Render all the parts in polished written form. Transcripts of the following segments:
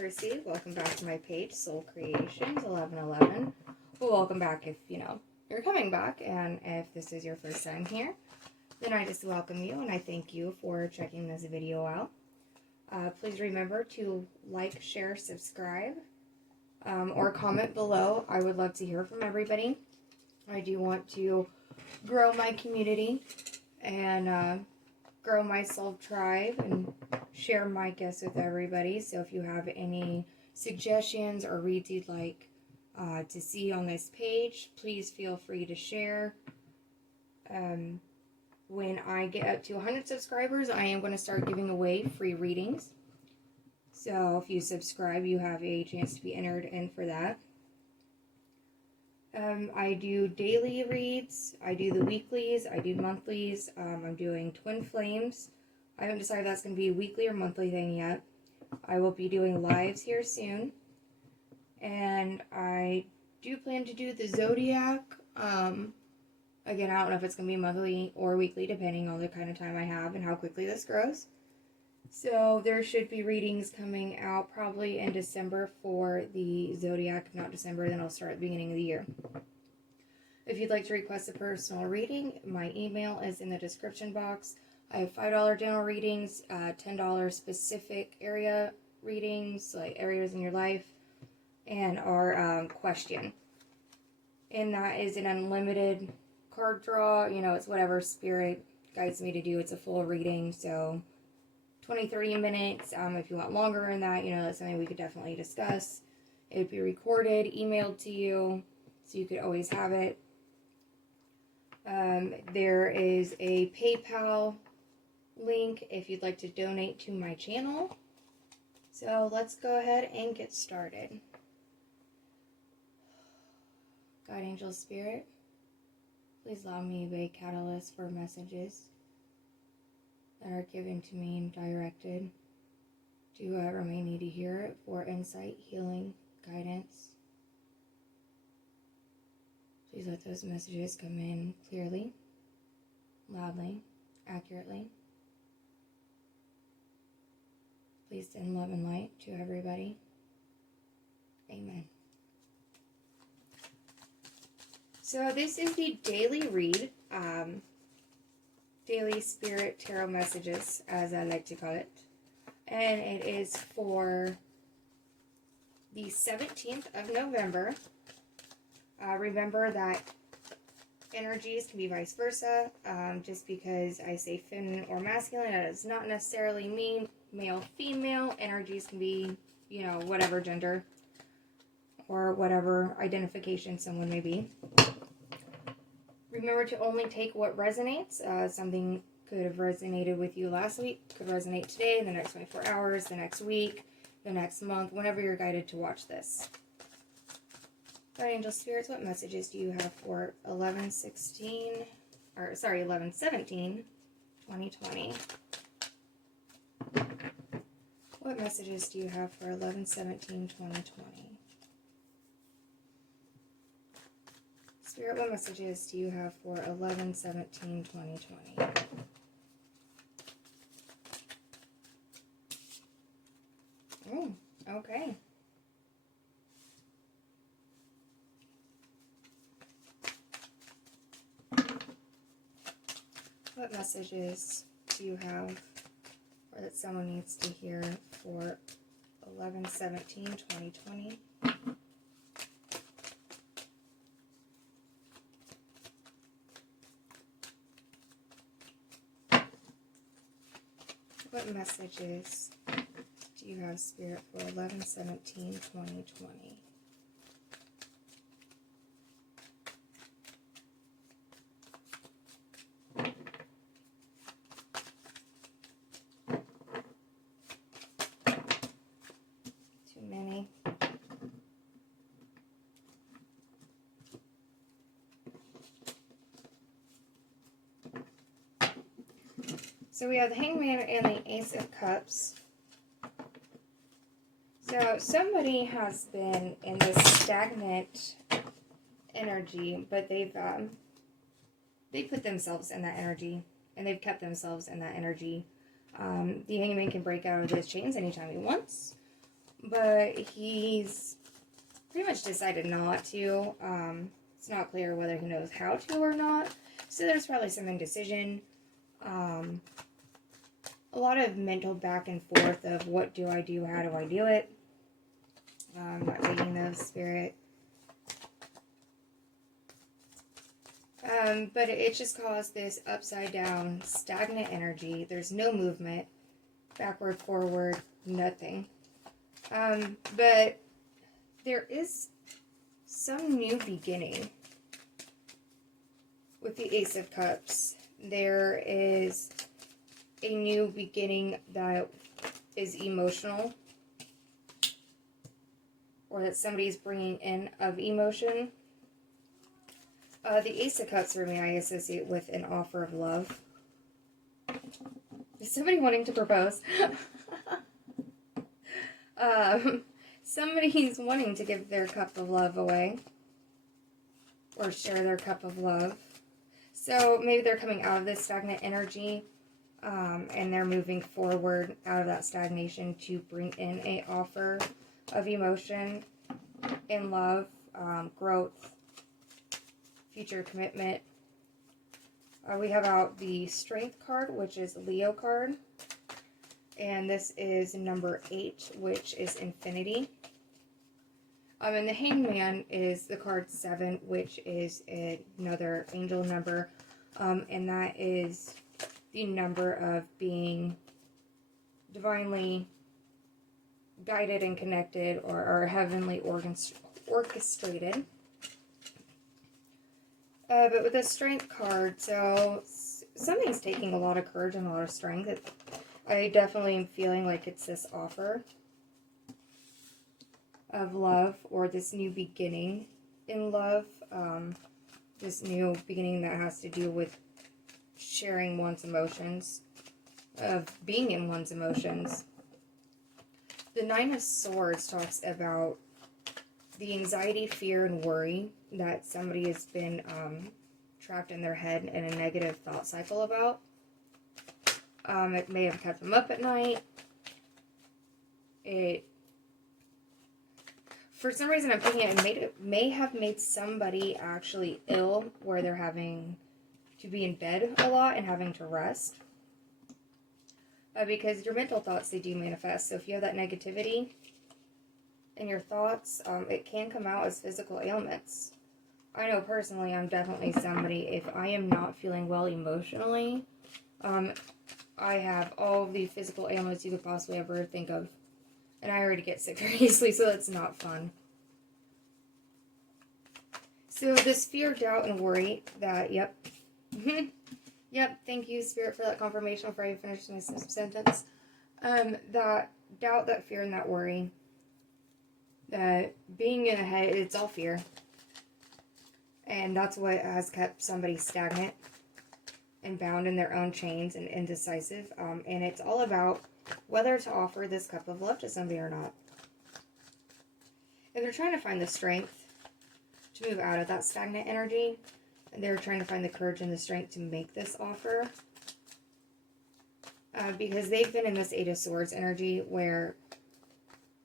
Chrissy. Welcome back to my page, Soul Creations 1111. Well, welcome back if, you're coming back, and if this is your first time here, then I just welcome you, and I thank you for checking this video out. Please remember to like, share, subscribe, or comment below. I would love to hear from everybody. I do want to grow my community and grow my soul tribe and share my gifts with everybody. So if you have any suggestions or reads you'd like to see on this page, please feel free to share. When I get up to 100 subscribers, I am going to start giving away free readings. So if you subscribe, you have a chance to be entered in for that. I do daily reads, I do the weeklies, I do monthlies, I'm doing twin flames. I haven't decided if that's going to be a weekly or monthly thing yet. I will be doing lives here soon. And I do plan to do the zodiac. Again, I don't know if it's going to be monthly or weekly, depending on the kind of time I have and how quickly this grows. So there should be readings coming out probably in December for the zodiac. If not December, then I'll start at the beginning of the year. If you'd like to request a personal reading, my email is in the description box. I have $5 general readings, $10 specific area readings, like areas in your life, and our question. And that is an unlimited card draw. It's whatever spirit guides me to do. It's a full reading, so 20-30 minutes. If you want longer than that, that's something we could definitely discuss. It would be recorded, emailed to you, so you could always have it. There is a PayPal link if you'd like to donate to my channel. So let's go ahead and get started. God, Angel, Spirit, please allow me to be a catalyst for messages that are given to me and directed to whoever may need to hear it for insight, healing, guidance. Please let those messages come in clearly, loudly, accurately. Please send love and light to everybody. Amen. So this is the daily read, daily spirit tarot messages, as I like to call it. And it is for the 17th of November. Remember that energies can be vice versa. Just because I say feminine or masculine, that does not necessarily mean male, female. Energies can be, whatever gender or whatever identification someone may be. Remember to only take what resonates. Something could have resonated with you last week, could resonate today, the next 24 hours, the next week, the next month, whenever you're guided to watch this. Guardian Angel Spirits, what messages do you have for 11/17/2020? What messages do you have for 11/17/2020? Spirit, what messages do you have for 11/17/2020? Oh, okay. What messages do you have, or that someone needs to hear for 11/17/2020? What messages do you have, Spirit, for 11/17/2020? Too many. So we have the Hangman and the Ace of Cups. So somebody has been in this stagnant energy, but they've put themselves in that energy, and they've kept themselves in that energy. The Hangman can break out of those chains anytime he wants, but he's pretty much decided not to. It's not clear whether he knows how to or not, so there's probably some indecision. A lot of mental back and forth of what do I do, how do I do it. I'm not taking those, Spirit. But it just caused this upside down, stagnant energy. There's no movement, backward, forward, nothing. But there is some new beginning with the Ace of Cups. There is a new beginning that is emotional, or that somebody's bringing in of emotion. The Ace of Cups for me, I associate with an offer of love. Is somebody wanting to propose? Somebody's wanting to give their cup of love away, or share their cup of love. So maybe they're coming out of this stagnant energy, and they're moving forward out of that stagnation to bring in an offer of emotion and love, growth, future commitment. We have out the Strength card, which is Leo card. And this is number 8, which is Infinity. And the Hangman is the card 7, which is another angel number. And that is the number of being divinely guided and connected, or heavenly orchestrated. But with the Strength card, so something's taking a lot of courage and a lot of strength. I definitely am feeling like it's this offer of love, or this new beginning in love. This new beginning that has to do with sharing one's emotions, of being in one's emotions. The Nine of Swords talks about the anxiety, fear, and worry that somebody has been trapped in their head in a negative thought cycle about. It may have kept them up at night. For some reason, I'm thinking it may have made somebody actually ill, where they're having to be in bed a lot and having to rest. Because your mental thoughts, they do manifest. So if you have that negativity in your thoughts, it can come out as physical ailments. I know personally, I'm definitely somebody, if I am not feeling well emotionally, I have all of the physical ailments you could possibly ever think of. And I already get sick very easily, so that's not fun. So this fear, doubt, and worry that, yep. Yep, thank you, Spirit, for that confirmation before I finish my sentence. That doubt, that fear, and that worry, that being in a head, it's all fear. And that's what has kept somebody stagnant and bound in their own chains and indecisive. And it's all about whether to offer this cup of love to somebody or not. If they're trying to find the strength to move out of that stagnant energy, they're trying to find the courage and the strength to make this offer. Because they've been in this Eight of Swords energy where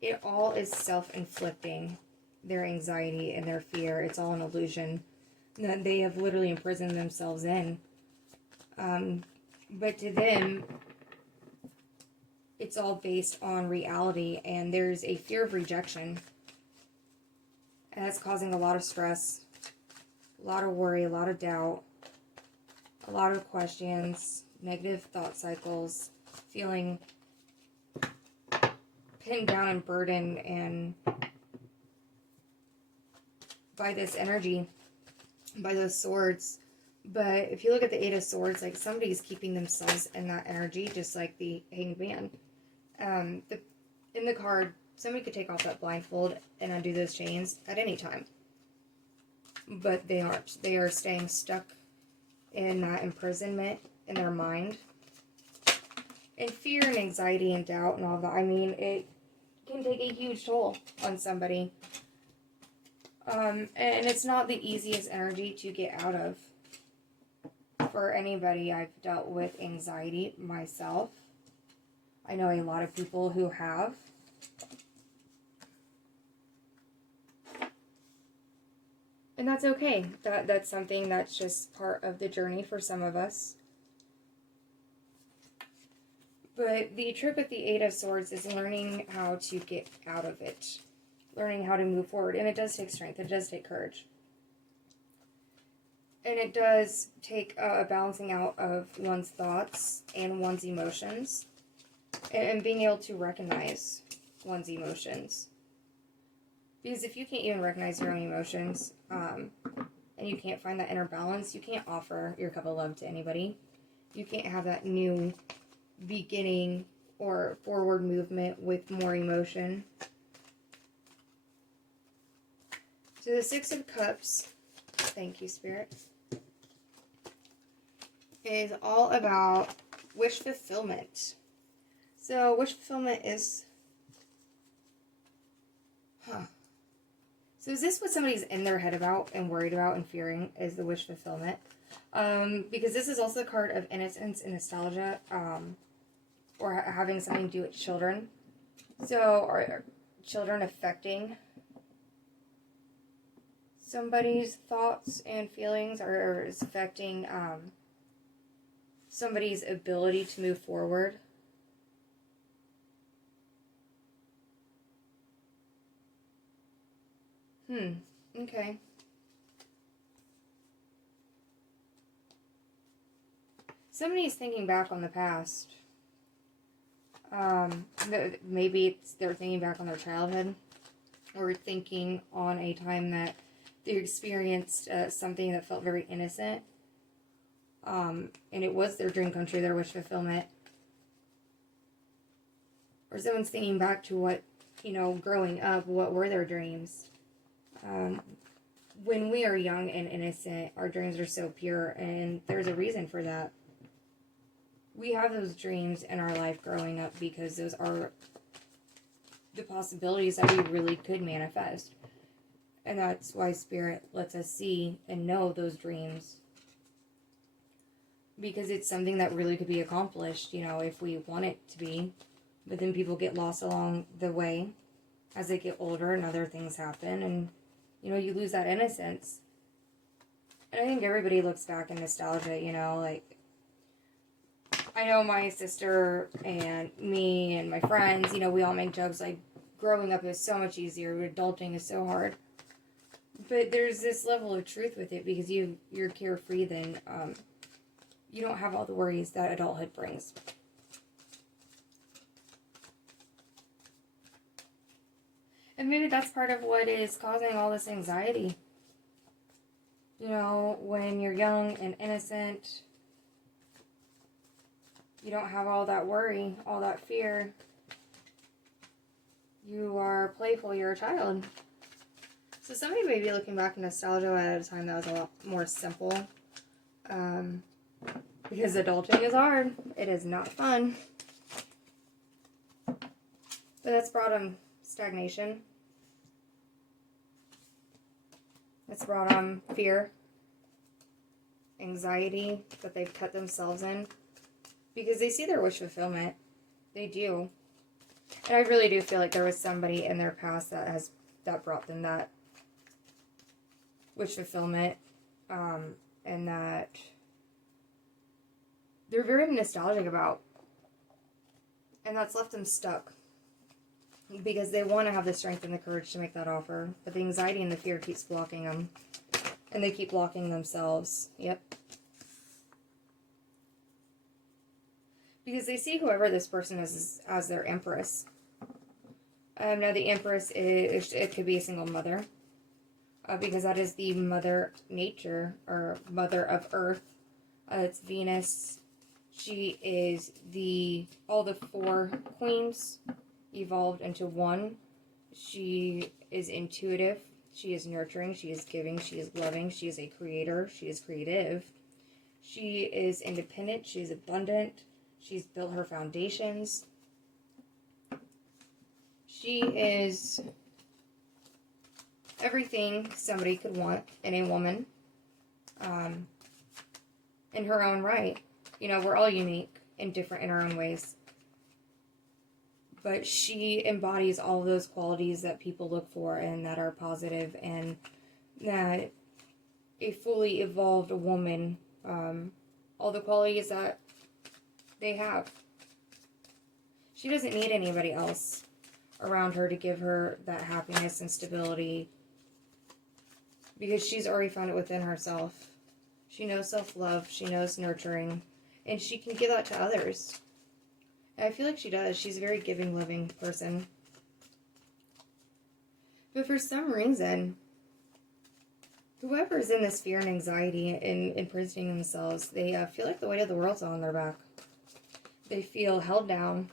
it all is self-inflicting. Their anxiety and their fear, it's all an illusion that they have literally imprisoned themselves in. But to them, it's all based on reality, and there's a fear of rejection. And that's causing a lot of stress, a lot of worry, a lot of doubt, a lot of questions, negative thought cycles, feeling pinned down and burdened and by this energy, by those swords. But if you look at the Eight of Swords, like somebody's keeping themselves in that energy, just like the Hanged Man. In the card, somebody could take off that blindfold and undo those chains at any time. But they aren't. They are staying stuck in that imprisonment in their mind. And fear and anxiety and doubt and all that, I mean, it can take a huge toll on somebody. And it's not the easiest energy to get out of. For anybody, I've dealt with anxiety myself. I know a lot of people who have. And that's okay. That's something that's just part of the journey for some of us. But the trick with the Eight of Swords is learning how to get out of it. Learning how to move forward. And it does take strength. It does take courage. And it does take a balancing out of one's thoughts and one's emotions. And being able to recognize one's emotions. Because if you can't even recognize your own emotions, and you can't find that inner balance, you can't offer your cup of love to anybody. You can't have that new beginning or forward movement with more emotion. So the Six of Cups, thank you, Spirit, is all about wish fulfillment. So wish fulfillment is, So is this what somebody's in their head about and worried about and fearing, is the wish fulfillment? Because this is also the card of innocence and nostalgia, or having something to do with children. So are children affecting somebody's thoughts and feelings, or is affecting somebody's ability to move forward? Okay. Somebody's thinking back on the past. Maybe they're thinking back on their childhood, or thinking on a time that they experienced something that felt very innocent. And it was their dream country, their wish fulfillment. Or someone's thinking back to what, growing up, what were their dreams? When we are young and innocent, our dreams are so pure, and there's a reason for that. We have those dreams in our life growing up because those are the possibilities that we really could manifest. And that's why Spirit lets us see and know those dreams. Because it's something that really could be accomplished, if we want it to be. But then people get lost along the way as they get older and other things happen. And, you lose that innocence. And I think everybody looks back in nostalgia, I know my sister and me and my friends, we all make jokes like growing up is so much easier, adulting is so hard. But there's this level of truth with it because you're carefree then. You don't have all the worries that adulthood brings. And maybe that's part of what is causing all this anxiety. When you're young and innocent, you don't have all that worry, all that fear. You are playful, you're a child. So somebody may be looking back in nostalgia at a time that was a lot more simple. Because adulting is hard. It is not fun. But that's brought on stagnation. It's brought on fear, anxiety that they've cut themselves in. Because they see their wish fulfillment. They do. And I really do feel like there was somebody in their past that brought them that wish fulfillment. And that they're very nostalgic about. And that's left them stuck. Because they want to have the strength and the courage to make that offer. But the anxiety and the fear keeps blocking them. And they keep blocking themselves. Yep. Because they see whoever this person is as their empress. Now the empress it could be a single mother. Because that is the mother nature, or mother of earth. It's Venus. She is all the four queens evolved into one. She is intuitive. She is nurturing. She is giving. She is loving. She is a creator. She is creative. She is independent. She is abundant. She's built her foundations. She is everything somebody could want in a woman. In her own right. We're all unique and different in our own ways. But she embodies all of those qualities that people look for and that are positive and that a fully evolved woman. All the qualities that they have. She doesn't need anybody else around her to give her that happiness and stability, because she's already found it within herself. She knows self-love, she knows nurturing, and she can give that to others. And I feel like she does. She's a very giving, loving person. But for some reason, whoever's in this fear and anxiety and imprisoning themselves, they feel like the weight of the world's on their back. They feel held down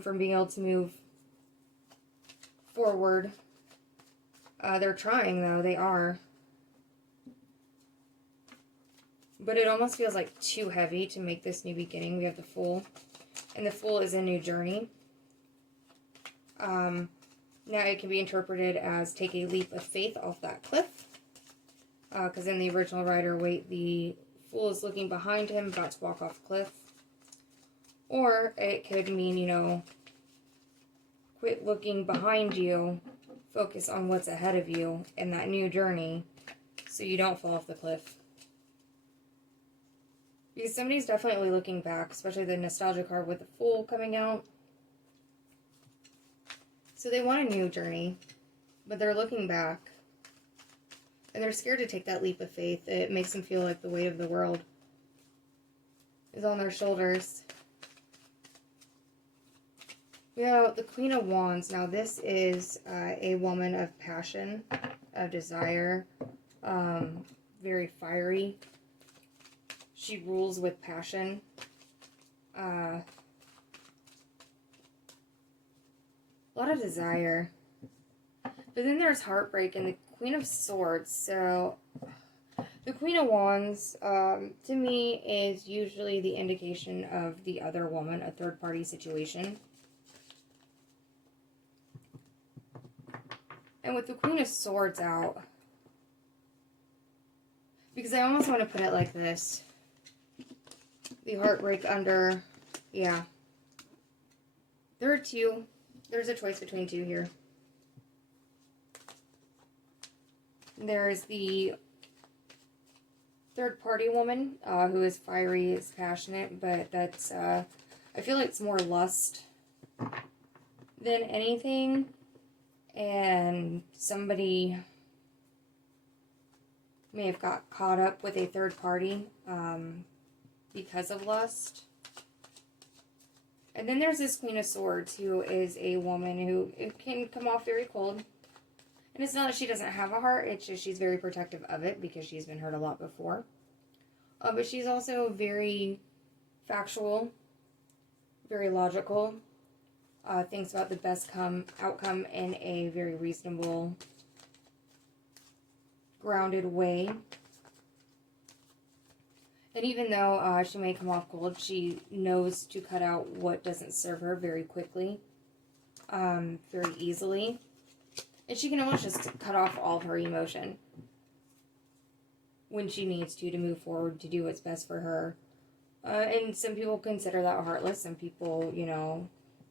from being able to move forward. They're trying, though. They are. But it almost feels like too heavy to make this new beginning. We have the Fool. And the Fool is a new journey. Now it can be interpreted as take a leap of faith off that cliff. Because in the original Rider-Waite, the Fool is looking behind him, about to walk off a cliff. Or it could mean, you know, quit looking behind you, focus on what's ahead of you in that new journey so you don't fall off the cliff. Because somebody's definitely looking back, especially the nostalgia card with the Fool coming out. So they want a new journey, but they're looking back. And they're scared to take that leap of faith. It makes them feel like the weight of the world is on their shoulders. We have the Queen of Wands. Now this is a woman of passion, of desire, very fiery. She rules with passion. A lot of desire. But then there's heartbreak and the Queen of Swords. So the Queen of Wands, to me, is usually the indication of the other woman, a third-party situation. And with the Queen of Swords out, because I almost want to put it like this. The heartbreak under, yeah. There are two. There's a choice between two here. There's the third-party woman who is fiery, is passionate, but that's, I feel like it's more lust than anything. And somebody may have got caught up with a third party because of lust. And then there's this Queen of Swords, who is a woman who can come off very cold. And it's not that she doesn't have a heart, it's just she's very protective of it because she's been hurt a lot before. But she's also very factual, very logical. Thinks about the best outcome in a very reasonable, grounded way. And even though she may come off cold, she knows to cut out what doesn't serve her very quickly, very easily. And she can almost just cut off all of her emotion when she needs to move forward, to do what's best for her. And some people consider that heartless. Some people, you know,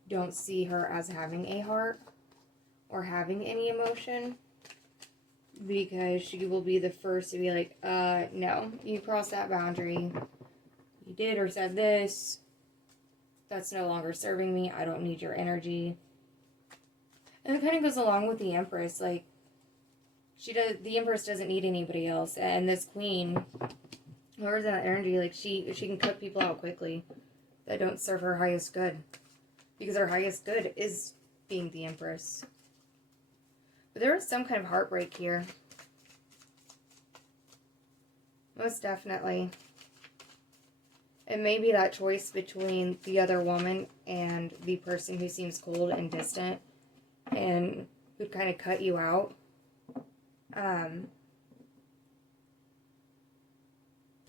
don't see her as having a heart or having any emotion, because she will be the first to be like, no, you crossed that boundary. You did or said this. That's no longer serving me. I don't need your energy. And it kind of goes along with the Empress. Like, the Empress doesn't need anybody else. And this Queen, whoever's in that energy, like, she can cut people out quickly that don't serve her highest good. Because her highest good is being the Empress. But there is some kind of heartbreak here. Most definitely. It may be that choice between the other woman and the person who seems cold and distant and who'd kind of cut you out.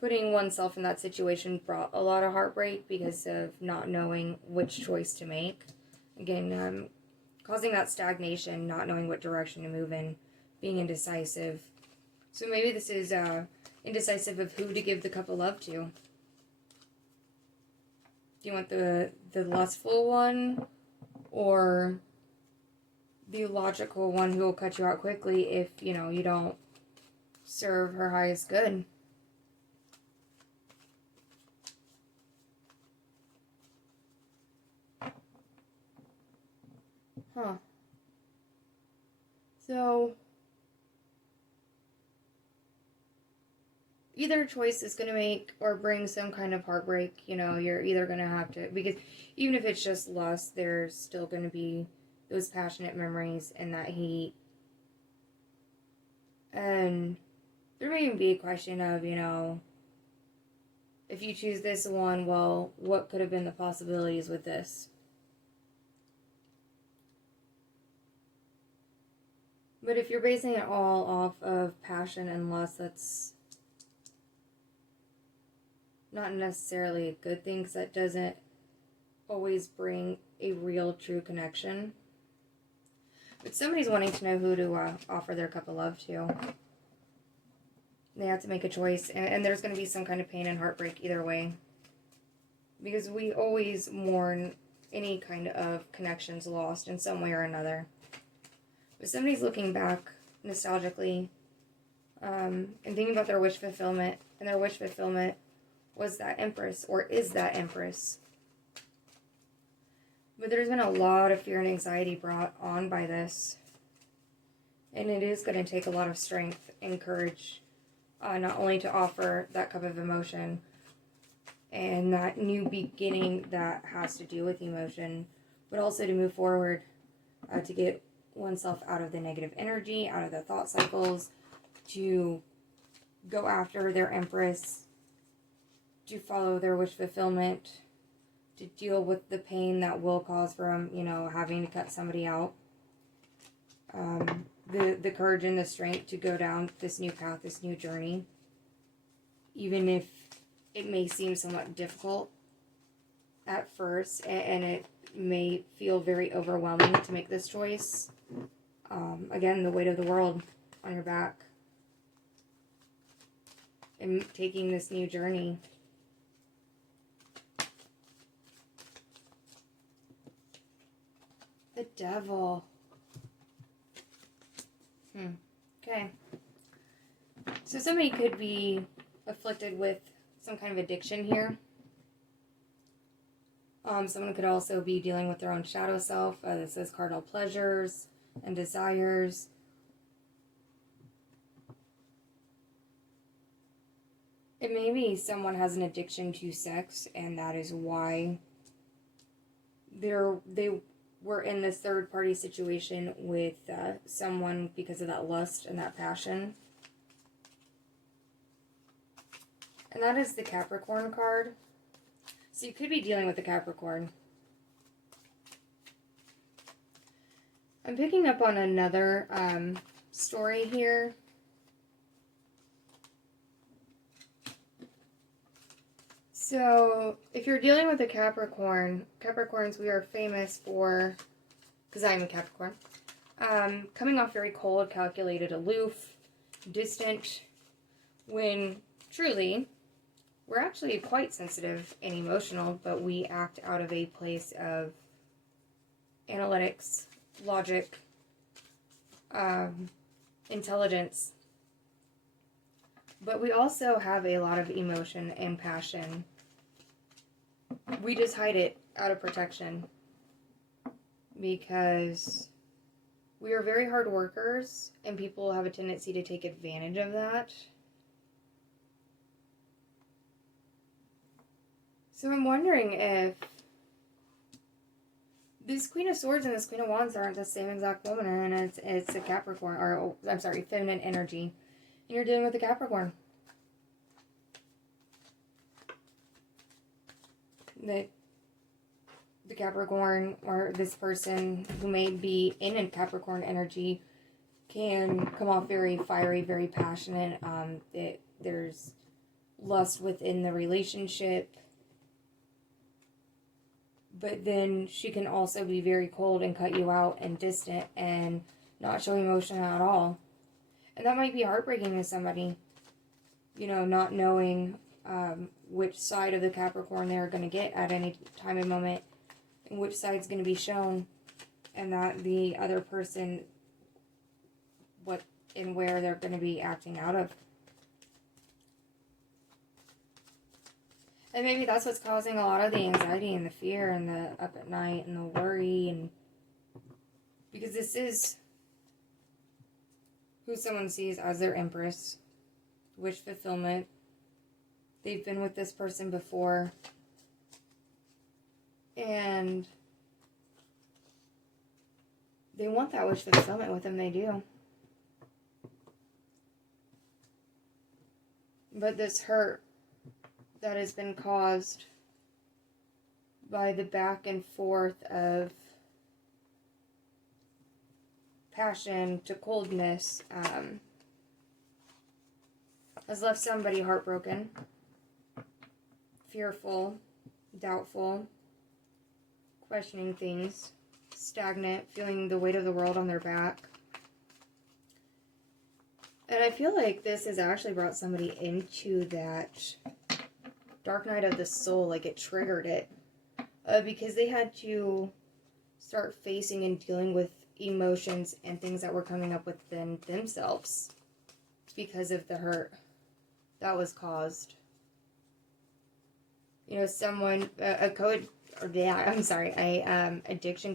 Putting oneself in that situation brought a lot of heartbreak because of not knowing which choice to make. Again, causing that stagnation, not knowing what direction to move in, being indecisive. So maybe this is indecisive of who to give the Cup of Love to. Do you want the lustful one, or the logical one who will cut you out quickly if, you know, you don't serve her highest good. Huh. So, either choice is going to make or bring some kind of heartbreak. You know, you're either going to have to, because even if it's just lust, there's still going to be those passionate memories and that heat. And there may even be a question of, you know, if you choose this one, well, what could have been the possibilities with this? But if you're basing it all off of passion and lust, that's not necessarily a good thing, because that doesn't always bring a real, true connection. But somebody's wanting to know who to offer their cup of love to. They have to make a choice, and there's going to be some kind of pain and heartbreak either way. Because we always mourn any kind of connections lost in some way or another. But somebody's looking back nostalgically and thinking about their wish fulfillment, and their wish fulfillment was that Empress, or is that Empress. But there's been a lot of fear and anxiety brought on by this. And it is going to take a lot of strength and courage, not only to offer that cup of emotion and that new beginning that has to do with emotion, but also to move forward, to get oneself out of the negative energy, out of the thought cycles, to go after their Empress, to follow their wish fulfillment, to deal with the pain that will cause from, you know, having to cut somebody out. The courage and the strength to go down this new path, this new journey, even if it may seem somewhat difficult at first, and it may feel very overwhelming to make this choice. Again, the weight of the world on your back, and taking this new journey. The Devil. Okay. So somebody could be afflicted with some kind of addiction here. Someone could also be dealing with their own shadow self. This says cardinal pleasures and desires. It may be someone has an addiction to sex, and that is why they were in this third-party situation with someone because of that lust and that passion. And that is the Capricorn card. So you could be dealing with the Capricorn. I'm picking up on another story here. So, if you're dealing with a Capricorn, Capricorns, we are famous for, because I'm a Capricorn, coming off very cold, calculated, aloof, distant, when truly we're actually quite sensitive and emotional, but we act out of a place of analytics, logic, intelligence. But we also have a lot of emotion and passion. We just hide it out of protection because we are very hard workers, and people have a tendency to take advantage of that. So I'm wondering if this Queen of Swords and this Queen of Wands aren't the same exact woman, and it's a Capricorn, or I'm sorry, feminine energy, and you're dealing with a Capricorn. The Capricorn, or this person who may be in a Capricorn energy, can come off very fiery, very passionate. There's lust within the relationship. But then she can also be very cold and cut you out and distant and not show emotion at all. And that might be heartbreaking to somebody. You know, not knowing which side of the Capricorn they're going to get at any time and moment, and which side's going to be shown, and that the other person, what and where they're going to be acting out of. And maybe that's what's causing a lot of the anxiety and the fear and the up at night and the worry. And because this is who someone sees as their empress. Wish fulfillment. They've been with this person before. And they want that wish fulfillment with them. They do. But this hurt that has been caused by the back and forth of passion to coldness has left somebody heartbroken, fearful, doubtful, questioning things, stagnant, feeling the weight of the world on their back. And I feel like this has actually brought somebody into that dark night of the soul, like it triggered it. Because they had to start facing and dealing with emotions and things that were coming up within themselves because of the hurt that was caused. You know, someone, addiction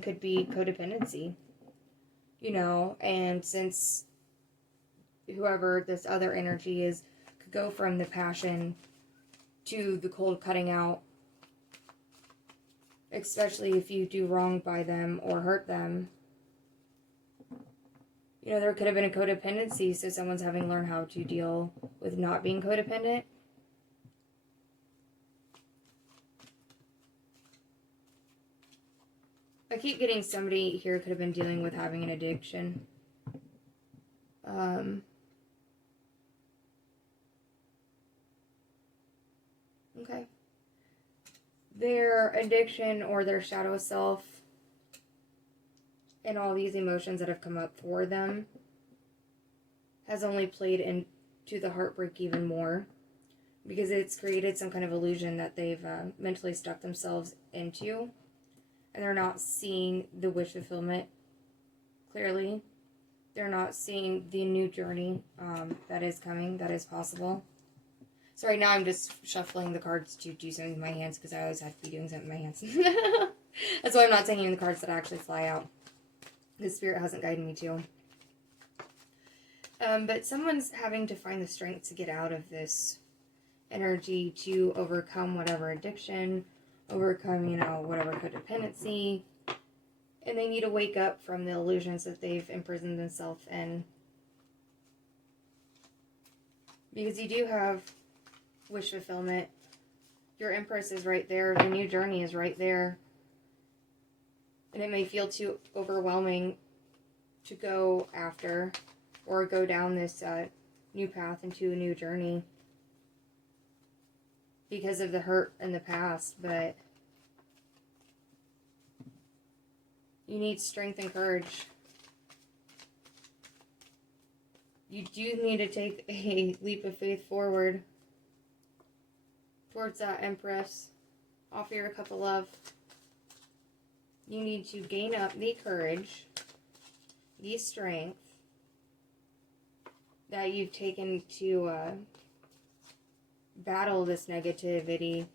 could be codependency. You know, and since whoever this other energy is could go from the passion to the cold cutting out, especially if you do wrong by them or hurt them. You know, there could have been a codependency, so someone's having to learn how to deal with not being codependent. I keep getting somebody here could have been dealing with having an addiction. Okay. Their addiction or their shadow self and all these emotions that have come up for them has only played into the heartbreak even more, because it's created some kind of illusion that they've mentally stuck themselves into, and they're not seeing the wish fulfillment clearly. They're not seeing the new journey that is coming, that is possible. So right now I'm just shuffling the cards to do something with my hands, because I always have to be doing something with my hands. That's why I'm not taking the cards that actually fly out. The spirit hasn't guided me to. But someone's having to find the strength to get out of this energy to overcome whatever addiction, overcome, you know, whatever codependency. And they need to wake up from the illusions that they've imprisoned themselves in. Because you do have wish fulfillment. Your Empress is right there. The new journey is right there. And it may feel too overwhelming to go after or go down this new path into a new journey because of the hurt in the past. But you need strength and courage. You do need to take a leap of faith forward towards that Empress. Offer your cup of love. You need to gain up the courage, the strength that you've taken to battle this negativity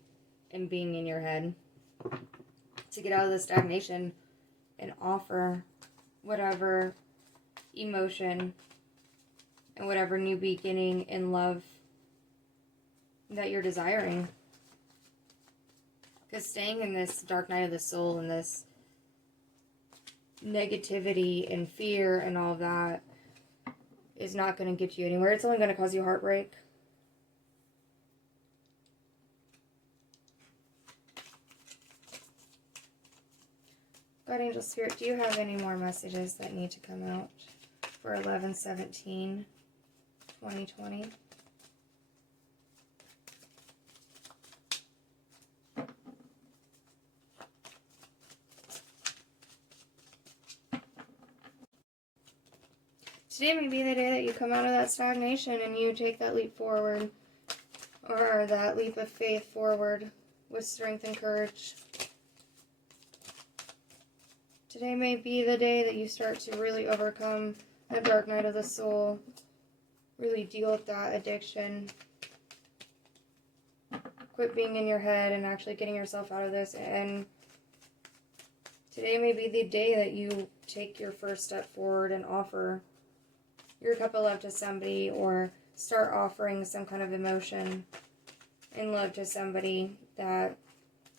and being in your head, to get out of the stagnation and offer whatever emotion and whatever new beginning in love that you're desiring. Because staying in this dark night of the soul and this negativity and fear and all of that is not going to get you anywhere. It's only going to cause you heartbreak. God, Angel Spirit, do you have any more messages that need to come out for 11/17/2020? Today may be the day that you come out of that stagnation and you take that leap forward, or that leap of faith forward with strength and courage. Today may be the day that you start to really overcome that dark night of the soul really deal with that addiction. Quit being in your head and actually getting yourself out of this. And today may be the day that you take your first step forward and offer your cup of love to somebody, or start offering some kind of emotion and love to somebody that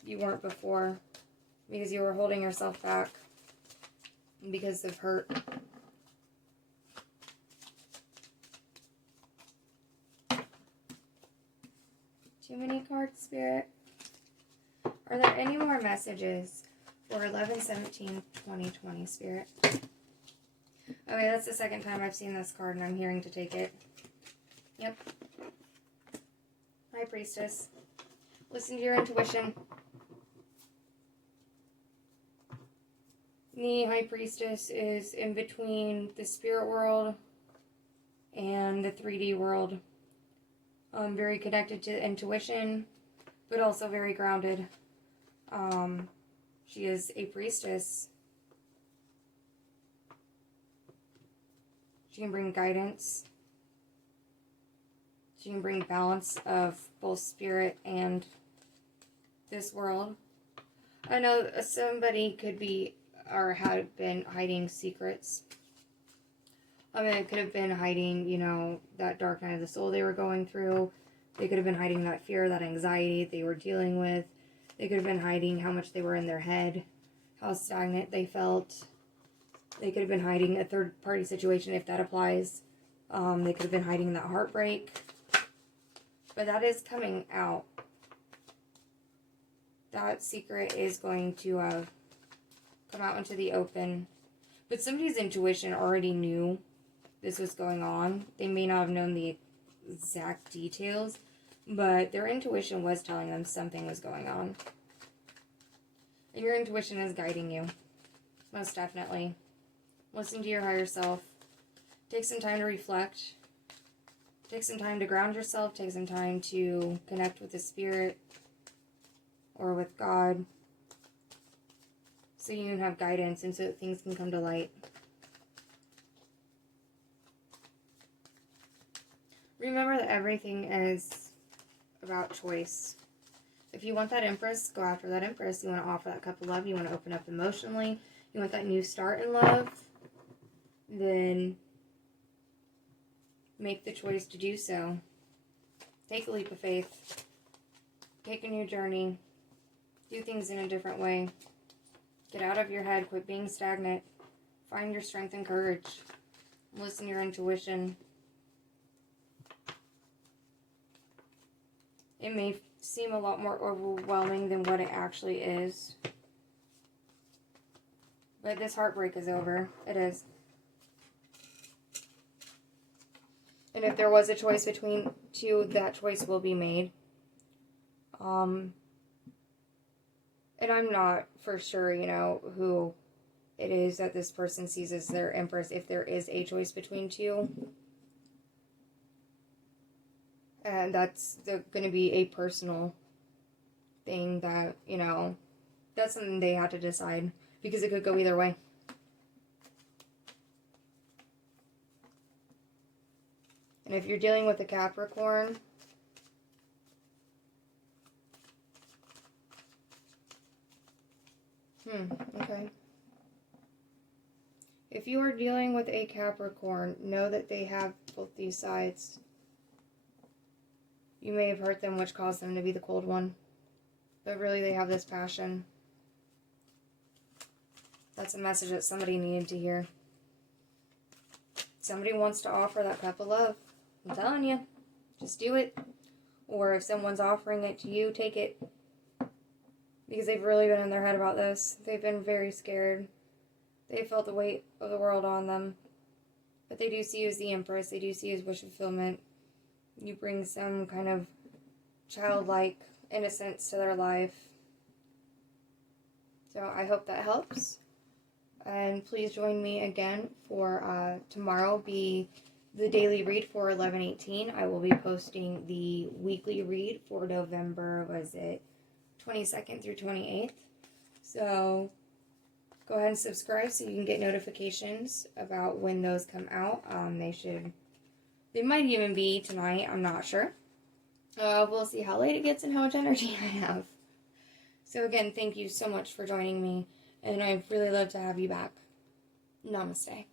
you weren't before, because you were holding yourself back because of hurt. Too many cards, Spirit. Are there any more messages for 11/17/2020, Spirit? Okay, that's the second time I've seen this card and I'm hearing to take it. Yep. High Priestess. Listen to your intuition. The High Priestess is in between the spirit world and the 3D world. Very connected to intuition, but also very grounded. She is a priestess. She can bring guidance. She can bring balance of both spirit and this world. I know somebody could be or had been hiding secrets. I mean, it could have been hiding, you know, that dark night of the soul they were going through. They could have been hiding that fear, that anxiety they were dealing with. They could have been hiding how much they were in their head, how stagnant they felt. They could have been hiding a third-party situation, if that applies. They could have been hiding that heartbreak. But that is coming out. That secret is going to come out into the open. But somebody's intuition already knew this was going on. They may not have known the exact details, but their intuition was telling them something was going on. And your intuition is guiding you. Most definitely. Listen to your higher self. Take some time to reflect. Take some time to ground yourself. Take some time to connect with the Spirit or with God, so you can have guidance and so that things can come to light. Remember that everything is about choice. If you want that Empress, go after that Empress. You want to offer that cup of love. You want to open up emotionally. You want that new start in love. Then make the choice to do so. Take a leap of faith. Take a new journey. Do things in a different way. Get out of your head. Quit being stagnant. Find your strength and courage. Listen to your intuition. It may seem a lot more overwhelming than what it actually is. But this heartbreak is over. It is. And if there was a choice between two, that choice will be made. And I'm not for sure, you know, who it is that this person sees as their Empress, if there is a choice between two. And that's going to be a personal thing that, you know, that's something they have to decide, because it could go either way. And if you're dealing with a Capricorn, okay. If you are dealing with a Capricorn, know that they have both these sides. You may have hurt them, which caused them to be the cold one. But really, they have this passion. That's a message that somebody needed to hear. Somebody wants to offer that cup of love. I'm telling you. Just do it. Or if someone's offering it to you, take it. Because they've really been in their head about this. They've been very scared. They felt the weight of the world on them. But they do see you as the Empress. They do see you as wish fulfillment. You bring some kind of childlike innocence to their life. So I hope that helps. And please join me again for tomorrow be the daily read for 11/18. I will be posting the weekly read for November, 22nd through 28th. So go ahead and subscribe so you can get notifications about when those come out. They should They might even be tonight. I'm not sure. We'll see how late it gets and how much energy I have. So again, thank you so much for joining me, and I'd really love to have you back. Namaste.